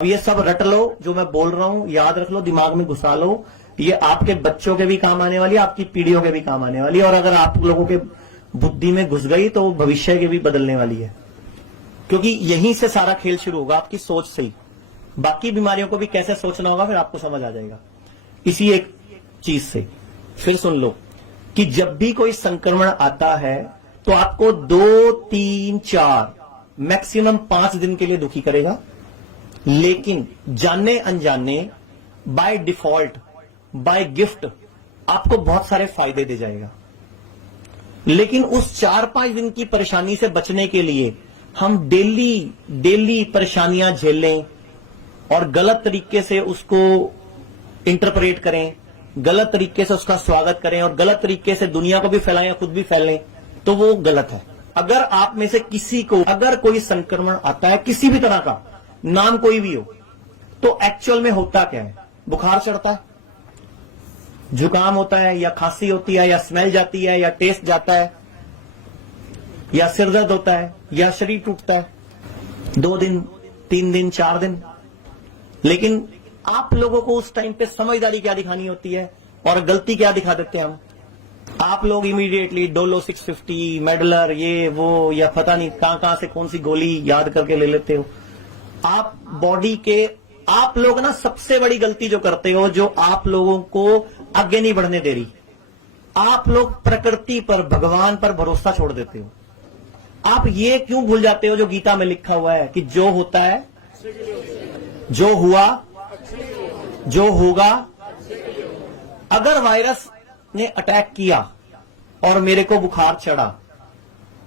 ये सब रट लो, जो मैं बोल रहा हूं याद रख लो, दिमाग में घुसा लो। ये आपके बच्चों के भी काम आने वाली है, आपकी पीढ़ियों के भी काम आने वाली है, और अगर आप लोगों के बुद्धि में घुस गई तो भविष्य के भी बदलने वाली है, क्योंकि यहीं से सारा खेल शुरू होगा, आपकी सोच से ही। बाकी बीमारियों को भी कैसे सोचना होगा फिर आपको समझ आ जाएगा इसी एक चीज से। फिर सुन लो कि जब भी कोई संक्रमण आता है तो आपको 2, 3, 4 मैक्सिमम 5 दिन के लिए दुखी करेगा, लेकिन जाने अनजाने बाय डिफॉल्ट, बाय गिफ्ट आपको बहुत सारे फायदे दे जाएगा। लेकिन उस 4-5 दिन की परेशानी से बचने के लिए हम डेली परेशानियां झेलें और गलत तरीके से उसको इंटरप्रेट करें, गलत तरीके से उसका स्वागत करें और गलत तरीके से दुनिया को भी फैलाएं, खुद भी फैलें, तो वो गलत है। अगर आप में से किसी को अगर कोई संक्रमण आता है किसी भी तरह का, नाम कोई भी हो, तो एक्चुअल में होता क्या है? बुखार चढ़ता है, जुकाम होता है, या खांसी होती है, या स्मेल जाती है, या टेस्ट जाता है, या सिर दर्द होता है, या शरीर टूटता है। 2 दिन, 3 दिन, 4 दिन। लेकिन आप लोगों को उस टाइम पे समझदारी क्या दिखानी होती है और गलती क्या दिखा देते हैं हम? आप लोग इमीडिएटली डोलो 650, मेडलर, ये वो, या पता नहीं कहां से कौन सी गोली याद करके ले लेते हो। आप बॉडी के, आप लोग ना सबसे बड़ी गलती जो करते हो, जो आप लोगों को आगे नहीं बढ़ने दे रही, आप लोग प्रकृति पर, भगवान पर भरोसा छोड़ देते हो। आप ये क्यों भूल जाते हो जो गीता में लिखा हुआ है कि जो होता है, जो हुआ, जो होगा। अगर वायरस ने अटैक किया और मेरे को बुखार चढ़ा,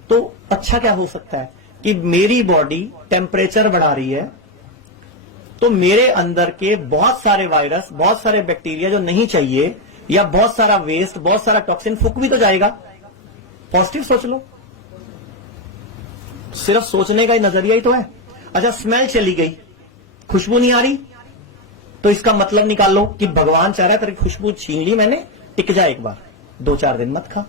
तो अच्छा क्या हो सकता है कि मेरी बॉडी टेम्परेचर बढ़ा रही है, तो मेरे अंदर के बहुत सारे वायरस, बहुत सारे बैक्टीरिया जो नहीं चाहिए, या बहुत सारा वेस्ट, बहुत सारा टॉक्सिन फूक भी तो जाएगा। पॉजिटिव सोच लो, सिर्फ सोचने का ही नजरिया ही तो है। अच्छा, स्मेल चली गई, खुशबू नहीं आ रही, तो इसका मतलब निकाल लो कि भगवान चाह रहा है तेरी खुशबू छीन ली मैंने, टिक जा एक बार, 2-4 दिन मत खा।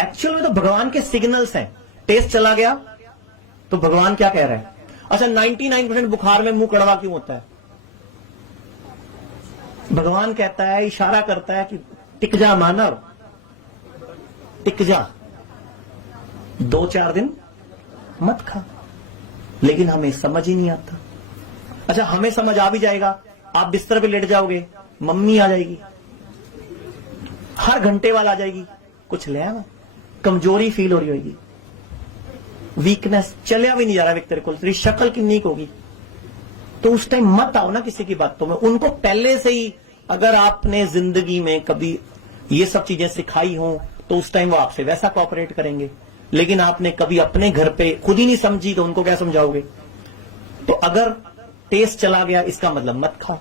एक्चुअल में तो भगवान के सिग्नल्स हैं। टेस्ट चला गया तो भगवान क्या कह रहा है? अच्छा, 99% बुखार में मुंह कड़वा क्यों होता है? भगवान कहता है, इशारा करता है कि टिक जा मानव, टिक जा, 2-4 दिन मत खा। लेकिन हमें समझ ही नहीं आता। अच्छा, हमें समझ आ भी जाएगा, आप बिस्तर पे लेट जाओगे, मम्मी आ जाएगी, हर घंटे वाला आ जाएगी, कुछ ले आना, कमजोरी फील हो रही होगी, वीकनेस, चलिया भी नहीं जा रहा व्यक्ति को, तेरी शक्ल कितनी होगी, तो उस टाइम मत आओ ना किसी की बातों में। उनको पहले से ही अगर आपने जिंदगी में कभी ये सब चीजें सिखाई हो तो उस टाइम वो आपसे वैसा कोऑपरेट करेंगे। लेकिन आपने कभी अपने घर पे खुद ही नहीं समझी तो उनको क्या समझाओगे? तो अगर टेस्ट चला गया इसका मतलब मत खाओ।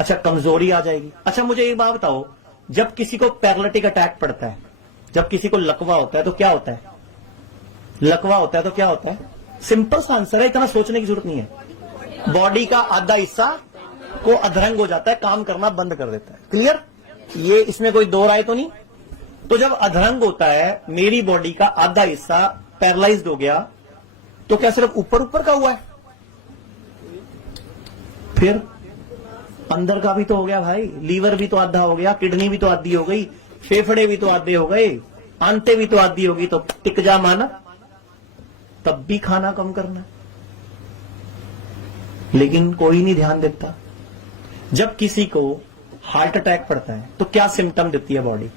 अच्छा, कमजोरी आ जाएगी। अच्छा, मुझे एक बात बताओ, जब किसी को पैरालिटिक अटैक पड़ता है, जब किसी को लकवा होता है तो क्या होता है? लकवा होता है तो क्या होता है? सिंपल सा आंसर है, इतना सोचने की जरूरत नहीं है। बॉडी का आधा हिस्सा को अधरंग हो जाता है, काम करना बंद कर देता है। क्लियर? ये इसमें कोई दो राय तो नहीं। तो जब अधरंग होता है, मेरी बॉडी का आधा हिस्सा पैरालाइज्ड हो गया, तो क्या सिर्फ ऊपर ऊपर का हुआ है? फिर अंदर का भी तो हो गया भाई, लीवर भी तो आधा हो गया, किडनी भी तो आधी हो गई, फेफड़े भी तो आधे हो गए, आंतें भी तो आधी होगी, तो टिक जा माना, तब भी खाना कम करना। लेकिन कोई नहीं ध्यान देता। जब किसी को हार्ट अटैक पड़ता है तो क्या सिम्टम देती है बॉडी?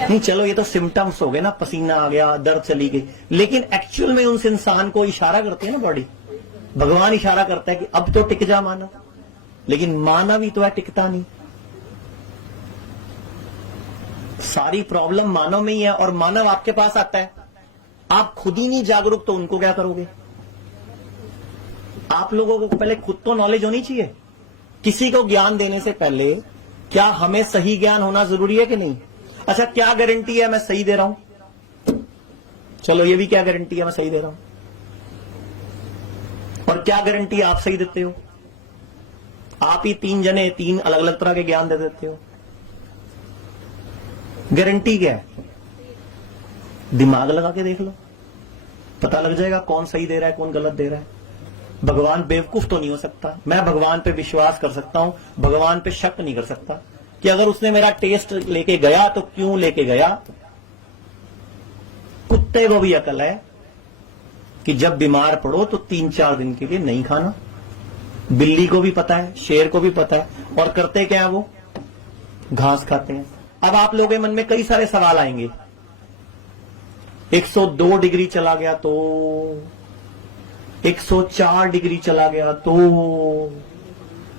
नहीं, चलो ये तो सिम्टम्स हो गए ना, पसीना आ गया, दर्द चली गई, लेकिन एक्चुअल में उस इंसान को इशारा करती है ना बॉडी, भगवान इशारा करता है कि अब तो टिक जा मानव, लेकिन मानव ही तो है, टिकता नहीं। सारी प्रॉब्लम मानव में ही है, और मानव आपके पास आता है, आप खुद ही नहीं जागरूक तो उनको क्या करोगे? आप लोगों को पहले खुद तो नॉलेज होनी चाहिए। किसी को ज्ञान देने से पहले क्या हमें सही ज्ञान होना जरूरी है कि नहीं? अच्छा, क्या गारंटी है मैं सही दे रहा हूं? चलो ये भी क्या गारंटी है मैं सही दे रहा हूं? और क्या गारंटी आप सही देते हो? आप ही 3 जने 3 अलग अलग तरह के ज्ञान दे देते हो। गारंटी क्या है? दिमाग लगा के देख लो। पता लग जाएगा कौन सही दे रहा है, कौन गलत दे रहा है। भगवान बेवकूफ तो नहीं हो सकता। मैं भगवान पे विश्वास कर सकता हूं, भगवान पे शक नहीं कर सकता कि अगर उसने मेरा टेस्ट लेके गया तो क्यों लेके गया। कुत्ते को भी अकल है कि जब बीमार पड़ो तो 3-4 दिन के लिए नहीं खाना। बिल्ली को भी पता है, शेर को भी पता है, और करते क्या है वो, घास खाते हैं। अब आप लोगों के मन में कई सारे सवाल आएंगे, 102 डिग्री चला गया तो, 104 डिग्री चला गया तो,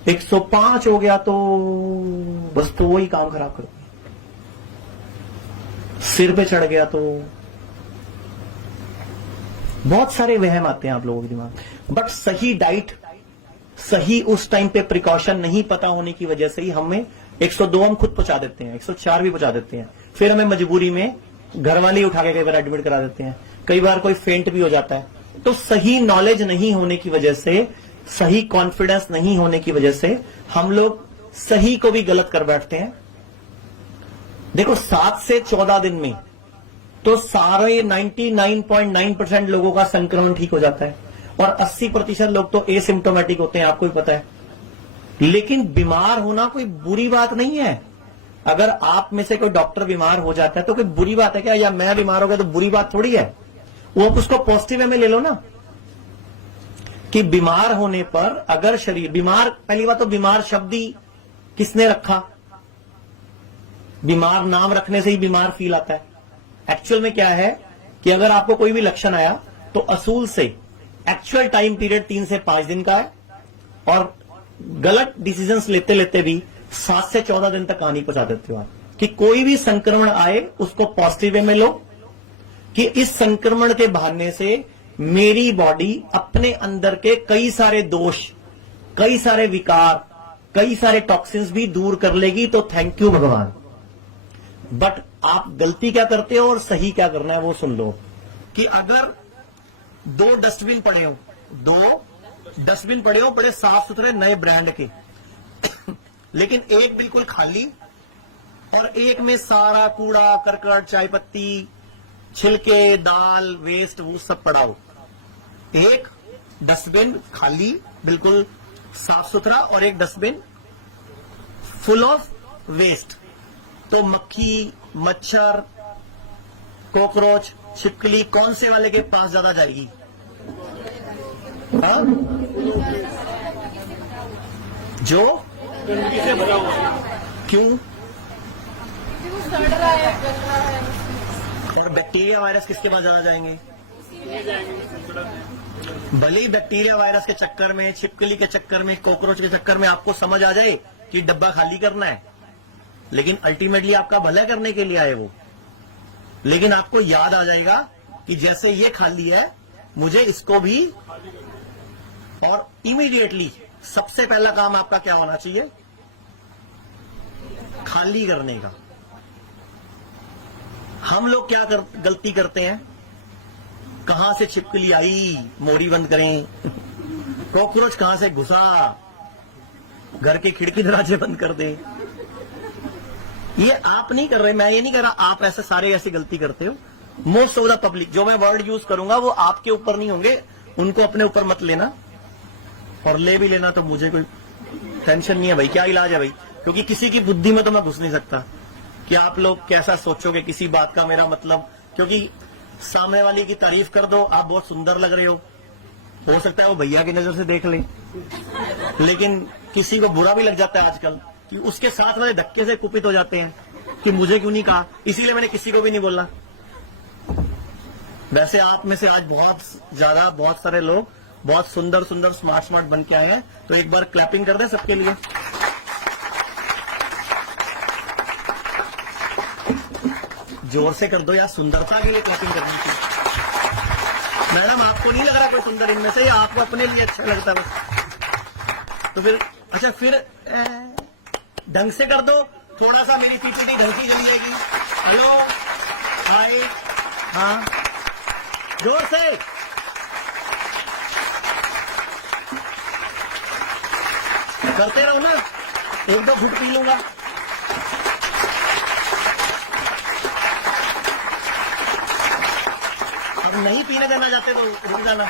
105 हो गया तो, बस तो वही काम खराब कर, सिर पे चढ़ गया तो। बहुत सारे वहम आते हैं आप लोगों के दिमाग में। बट सही डाइट, सही उस टाइम पे प्रिकॉशन नहीं पता होने की वजह से ही हमें 102 हम खुद पहुंचा देते हैं, 104 भी पहुंचा देते हैं। फिर हमें मजबूरी में घर वाले ही उठा के कई बार एडमिट करा देते हैं, कई बार कोई फेंट भी हो जाता है। तो सही नॉलेज नहीं होने की वजह से, सही कॉन्फिडेंस नहीं होने की वजह से हम लोग सही को भी गलत कर बैठते हैं। देखो 7 से 14 दिन में तो सारे 99.9% लोगों का संक्रमण ठीक हो जाता है, और 80% लोग तो एसिम्प्टोमेटिक होते हैं, आपको भी पता है। लेकिन बीमार होना कोई बुरी बात नहीं है। अगर आप में से कोई डॉक्टर बीमार हो जाता है तो कोई बुरी बात है क्या, या मैं बीमार हो गया तो बुरी बात थोड़ी है। वो उसको पॉजिटिव वे में ले लो ना, कि बीमार होने पर अगर शरीर बीमार, पहली बात तो बीमार शब्द ही किसने रखा, बीमार नाम रखने से ही बीमार फील आता है। एक्चुअल में क्या है कि अगर आपको कोई भी लक्षण आया तो असूल से एक्चुअल टाइम पीरियड 3 से 5 दिन का है, और गलत डिसीजंस लेते लेते भी 7 से 14 दिन तक कहानी पहुंचा देते हो आप। कि कोई भी संक्रमण आए उसको पॉजिटिव वे में लो, कि इस संक्रमण के बहाने से मेरी बॉडी अपने अंदर के कई सारे दोष, कई सारे विकार, कई सारे टॉक्सिन्स भी दूर कर लेगी, तो थैंक यू भगवान। बट आप गलती क्या करते हो और सही क्या करना है वो सुन लो। कि अगर 2 डस्टबिन पड़े हो, 2 डस्टबिन पड़े हो बड़े साफ सुथरे नए ब्रांड के, लेकिन एक बिल्कुल खाली और एक में सारा कूड़ा करकट, चाय पत्ती, छिलके, दाल, वेस्ट, वो सब पड़ा हो। एक डस्टबिन खाली बिल्कुल साफ सुथरा और एक डस्टबिन फुल ऑफ वेस्ट, तो मक्खी, मच्छर, कॉकरोच, छिपकली कौन से वाले के पास ज्यादा जाएगी? हाँ? जो गंदगी से भरा हुआ है। क्यों? सड़ रहा है, गल रहा है। और बैक्टीरिया वायरस किसके पास ज्यादा जाएंगे? भले ही बैक्टीरिया वायरस के चक्कर में, छिपकली के चक्कर में, कॉकरोच के चक्कर में आपको समझ आ जाए कि डब्बा खाली करना है, लेकिन अल्टीमेटली आपका भला करने के लिए आए वो। लेकिन आपको याद आ जाएगा कि जैसे ये खाली है मुझे इसको भी, और इमीडिएटली सबसे पहला काम आपका क्या होना चाहिए? खाली करने का। हम लोग क्या गलती करते हैं, कहां से छिपकली आई, मोरी बंद करें, कॉकरोच कहां से घुसा, घर के खिड़की दरवाजे बंद कर दे। ये आप नहीं कर रहे, मैं ये नहीं कर रहा, आप ऐसे सारे ऐसी गलती करते हो। मोस्ट ऑफ द पब्लिक, जो मैं वर्ड यूज करूंगा वो आपके ऊपर नहीं होंगे, उनको अपने ऊपर मत लेना, और ले भी लेना तो मुझे कोई टेंशन नहीं है भाई, क्या इलाज है भाई। क्योंकि किसी की बुद्धि में तो मैं घुस नहीं सकता कि आप लोग कैसा सोचोगे किसी बात का। मेरा मतलब, क्योंकि सामने वाले की तारीफ कर दो, आप बहुत सुंदर लग रहे हो सकता है वो भैया की नजर से देख ले, लेकिन किसी को बुरा भी लग जाता है आजकल, कि उसके साथ वाले धक्के से कुपित हो जाते हैं कि मुझे क्यों नहीं कहा, इसीलिए मैंने किसी को भी नहीं बोला। वैसे आप में से आज बहुत सारे लोग बहुत सुंदर सुंदर स्मार्ट बन के आए हैं, तो एक बार क्लैपिंग कर दें सबके लिए। जोर से कर दो यार, सुंदरता के लिए क्लैपिंग करनी चाहिए। मैडम आपको नहीं लग रहा कोई सुंदर इनमें से, या आपको अपने लिए अच्छा लगता है बस? तो फिर अच्छा, फिर ढंग से कर दो, थोड़ा सा मेरी पीपीटी ढंग से चलिएगी। हेलो, हाय, हाँ, जोर से। करते रहो ना, 1-2 घुट पी लूंगा। अब नहीं पीने देना चाहते तो रुक जाना।